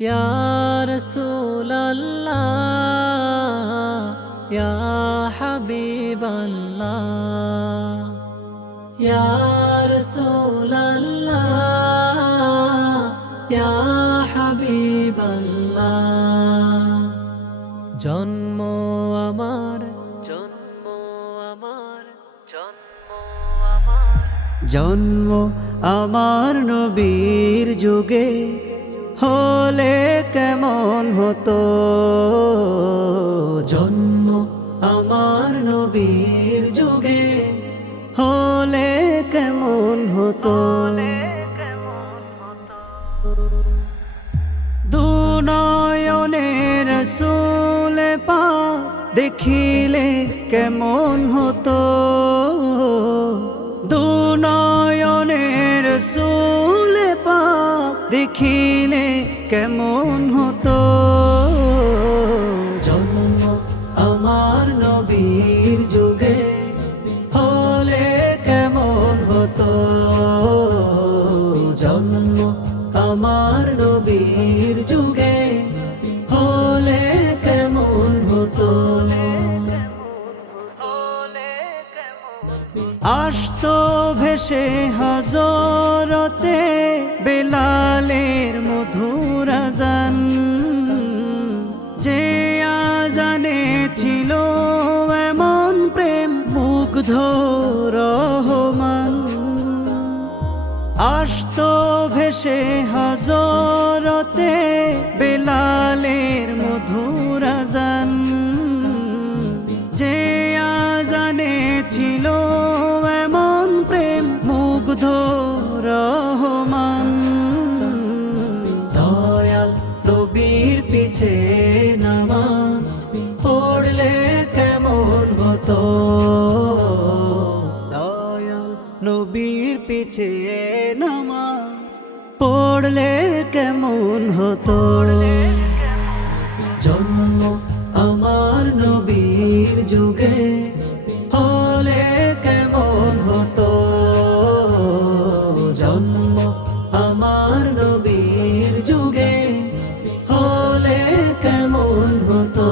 ইয়া রাসূলাল্লাহ ইয়া হাবিবাল্লাহ ইয়া রাসূলাল্লাহ ইয়া হাবিবাল্লাহ। জন্ম আমার জন্ম আমার জন্ম আমার জন্ম আমার নবীর যুগে হলে কেমন হতো। জন্ম আমার নবীর যুগে হলে কেমন হতো। দুনয়নের রাসূল পাক দেখিলে কেমন হতো। দুনয়নের রাসূল পাক দেখিলে কেমন হতো। জন্ম আমার নবীর যুগে হলে কেমন হতো। জন্ম আমার নবীর যুগে হলে কেমন হতো। আসতো ভেসে হযরতে বেলালের মধুর আযান, যে আযানে ছিল এমন প্রেম মুগ্ধ রহমান। আসতো ভেসে হযরতে বেলালের মধুর আযান, যে আযানে ছিল এমন প্রেম মুগ্ধ রহমান। দয়াল নবীর পিছে নামাজ পড়লে কেমন হতো। দয়াল নবীর পিছে নামাজ পড়লে কেমন হতো। জন্ম আমার নবীর যুগে হলে কেমন হতো। জন্ম আমার নবীর যুগে হলে কেমন হতো।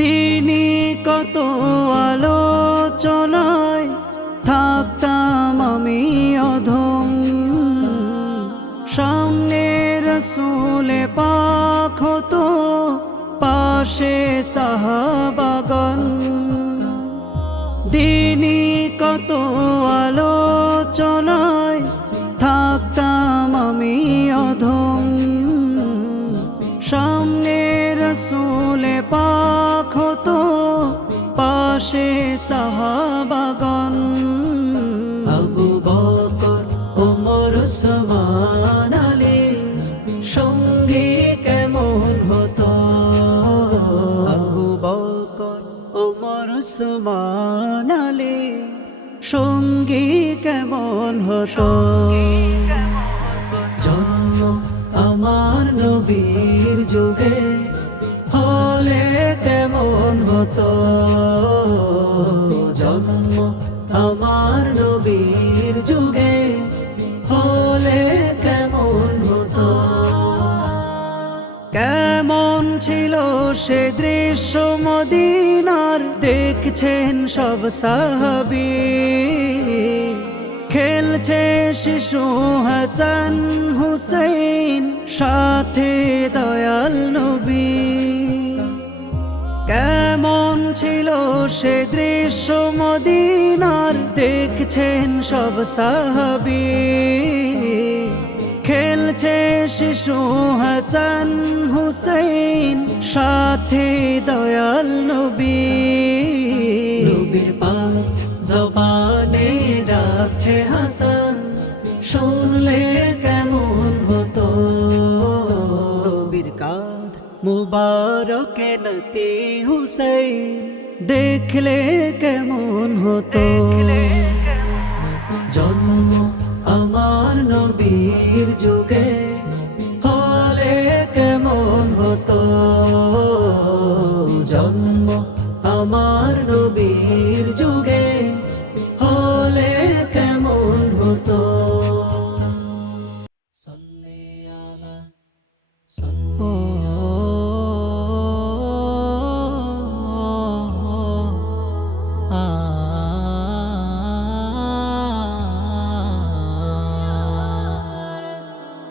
দিনই কত আলোচনায় থাকতাম আমি অধম, সামনে রাসূল পাক হতো পাশে সাহাবাগণ। দিনই কত আলোচনায় থাকতাম আমি অধম, সামনে রাসূল পাক হতো পাশে সাহাবাগণ। আবু বকর ওমর ওসমান আলী সঙ্গী কেমন হতো। আবু বকর ওমর ওসমান আলী সঙ্গী কেমন হতো। জন্ম আমার নবীর যুগে হলে কেমন হতো। জন্ম আমার নবীর যুগে হলে কেমন হতো। কেমন ছিল সে দৃশ্য মদিনার দেখছেন সব সাহাবী, খেলছে শিশু হাসান হুসাইন সাথে দয়াল নবী। কেমন ছিল সে দৃশ্য মদিনার দেখছেন সব সাহাবী, খেলছে শিশু হাসান হুসাইন সাথে দয়াল নবী। নবীর পাক জবানে ডাকছে হাসান, শুনলে কেমন হতো। নবীর কাঁধ মুবারকে নতি হুসাইন দেখলে কেমন হতো। জন্ম আমার নবীর যুগে হলে কেমন হতো। জন্ম আমার নবীর যুগে হলে কেমন হতো। সাল্লি আলা ও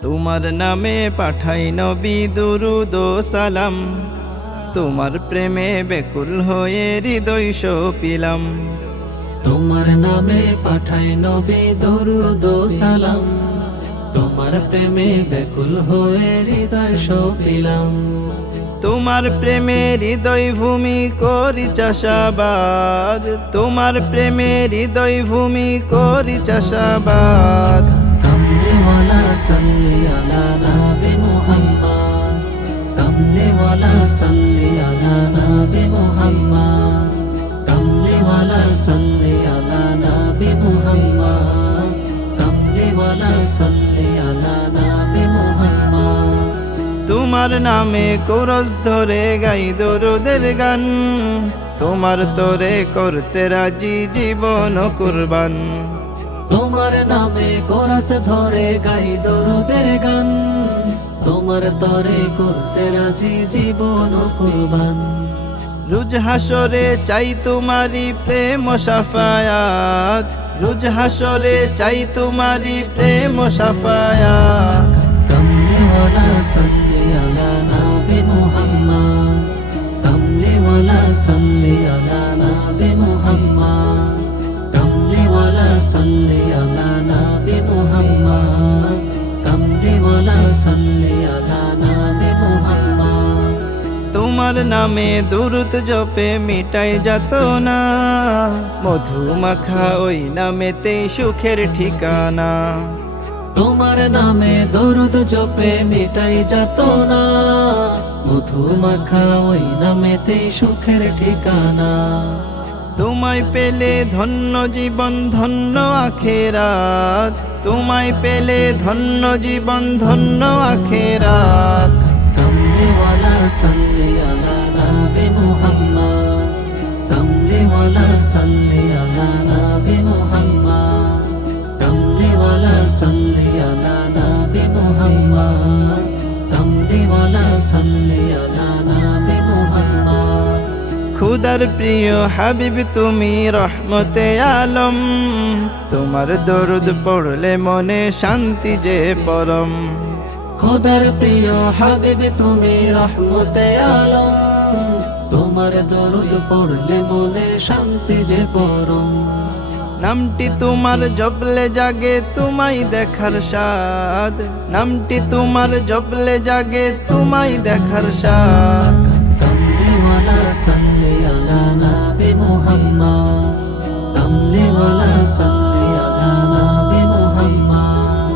তোমার নামে পাঠাই নবী দুরুদ ও সালাম, তোমার প্রেমে বেকুল হয়ে হৃদয় সপিলাম। তোমার নামে পাঠাই নবী দরুদ ও সালাম, তোমার প্রেমে ব্যাকুল হয়ে হৃদয় সপিলাম। তোমার প্রেমে হৃদয় ভূমি করি চাষাবাদ, তোমার প্রেমে হৃদয় ভূমি করি চাষাবাদ। কমলিওয়ালা সাল্লি আলা নবী মুহাম্মদ, কমলিওয়ালা সাল্লি আলা নবী মুহাম্মদ, কমলিওয়ালা সাল্লি আলা নবী মুহাম্মদ, কমলিওয়ালা সাল্লি আলা নবী মুহাম্মদ। তোমার নামে কোরস ধরে গাই দরুদের গান, তোমার তোরে করতে রাজি জীবন কুরবান। তোমার নামে কোরস ধরে গাই দরুদের গান, তোমার তরে করতে রাজি জীবন কুরবান। রোজ হাসরে চাই তোমারি প্রেম সাফায়াত, রোজ হাসরে চাই তোমারি প্রেম সাফায়াত। কমলিওয়ালা সাল্লি আলা নবী মুহাম্মদ, কমলিওয়ালা সাল্লি আলা নবী মুহাম্মদ, কমলিওয়ালা সাল্লি আলা নবী মুহাম্মদ, কমলিওয়ালা সাল্লি আলা নবী মুহাম্মদ। তোমার নামে দুরুদ জপে মিটাই যাত না, মধু মাখা ওই নামেতেই সুখের ঠিকানা। তোমার নামে দরুদ জপে মিটাই যাত না, মধু মাখা ওই নামেতে সুখের ঠিকানা। তোমায় পেলে ধন্য জীবন ধন্য আখেরাত, তোমায় পেলে ধন্য জীবন ধন্য আখেরাত। কমলিওয়ালা সাল্লি আলা নবী মুহাম্মদ, কমলিওয়ালা সাল্লি আলা নবী মুহাম্মদ, কমলিওয়ালা সাল্লি আলা নবী মুহাম্মদ, কমলিওয়ালা সাল্লি আলা নবী মুহাম্মদ। খুদার প্রিয় হাবিব তুমি রহমতে আলম, তোমার দরুদ পড়লে মনে শান্তি যে পরম। খোদার প্রিয় হাবিব তুমি রহমতে আলম, তোমার দরুদ পড়লে মনে শান্তি যে পরম। নামটি তোমার জপলে জাগে তোমায় দেখার স্বাদ, নামটি তোমার জপলে জাগে তোমায় দেখার স্বাদ। কমলিওয়ালা সাল্লি আলা নবী মুহাম্মদ, কমলিওয়ালা সাল্লি আলা নবী মুহাম্মদ,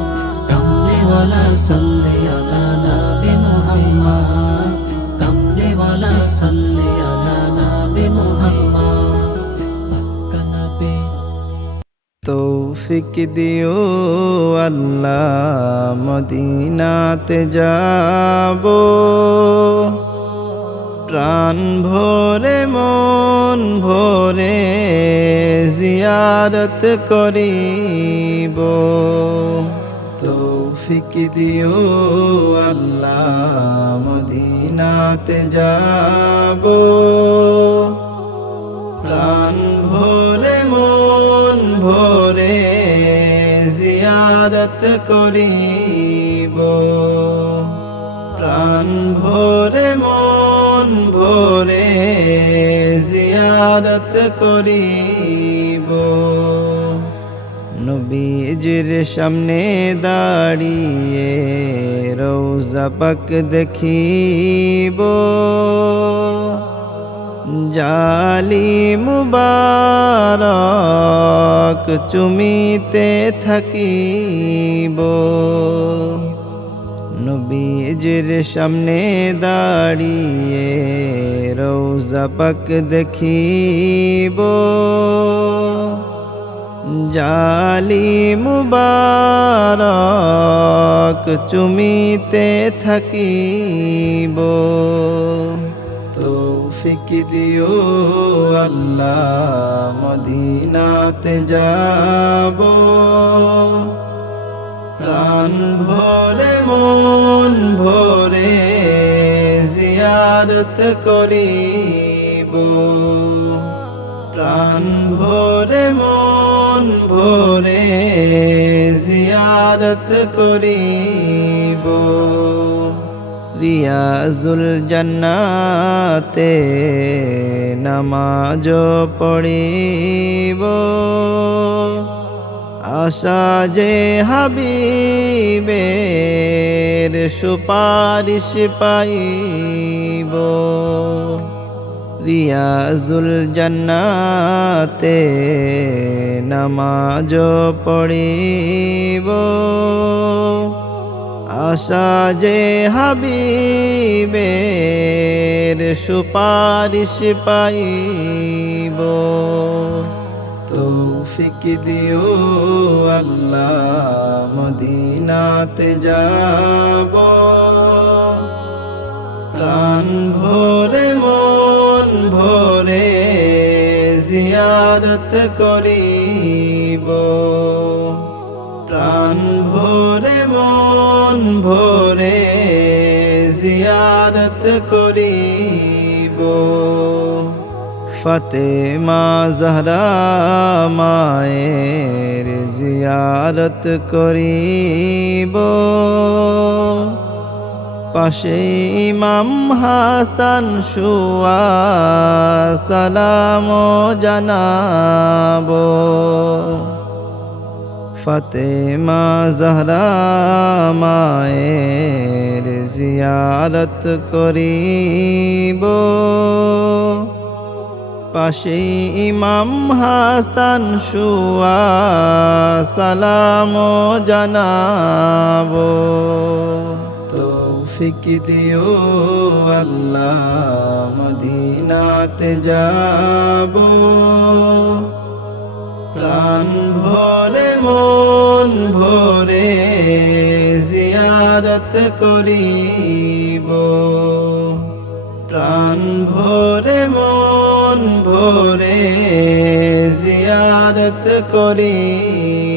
কমলিওয়ালা সাল্লি আলা নবী মুহাম্মদ, কমলিওয়ালা সাল্লি আলা নবী মুহাম্মদ। নবী তৌফিক দিও আল্লাহ মদিনাতে যাব, প্রাণ ভরে মন ভরে জিয়ারত করিব। তৌফিক দিও আল্লাহ মদিনাতে যাব, প্রাণ ভরে মন ভরে জিয়ারত করিব, প্রাণ ভরে মন ভরে জিয়ারত করিব। নবীজির সামনে দাঁড়িয়ে রওজা পাক দেখিব, জালি মুবারক চুমিতে থাকিব। নবীজির সামনে দাঁড়িয়ে রওজা পাক দেখিব, জালি মুবারক চুমিতে থাকিব। তৌফিক দিও আল্লাহ মদিনাতে যাব, প্রাণ ভরে মন ভরে জিয়ারত করিব প্রাণ ভরে মন ভরে জিয়ারত করিব রিয়াজুল জান্নাতে নামাজ পড়িব আশা যে হাবিবের সুপারিশ পাইব রিয়াজুল জান্নাতে নামাজ পড়িব আশা যে হাবিবের সুপারিশ পাইব তৌফিক দিও আল্লাহ মদিনাতে যাব প্রাণ ভরে মন ভরে জিয়ারত করিব প্রাণ ভরে মন ভরে জিয়ারত করিব ফাতেমা জহরা মায়ের জিয়ারত করিব পাশে ইমাম হাসান শুয়া সালাম জানাব ফাতেমা জহরা মায়ের জিয়ারত করিব পাশে ইমাম হাসান শুয়া সালাম জানাব তৌফিক দিও আল্লাহ মদিনাতে যাব প্রাণ ভরে মন ভরে জিয়ারত করিব প্রাণ ভরে মন ভরে জিয়ারত করিব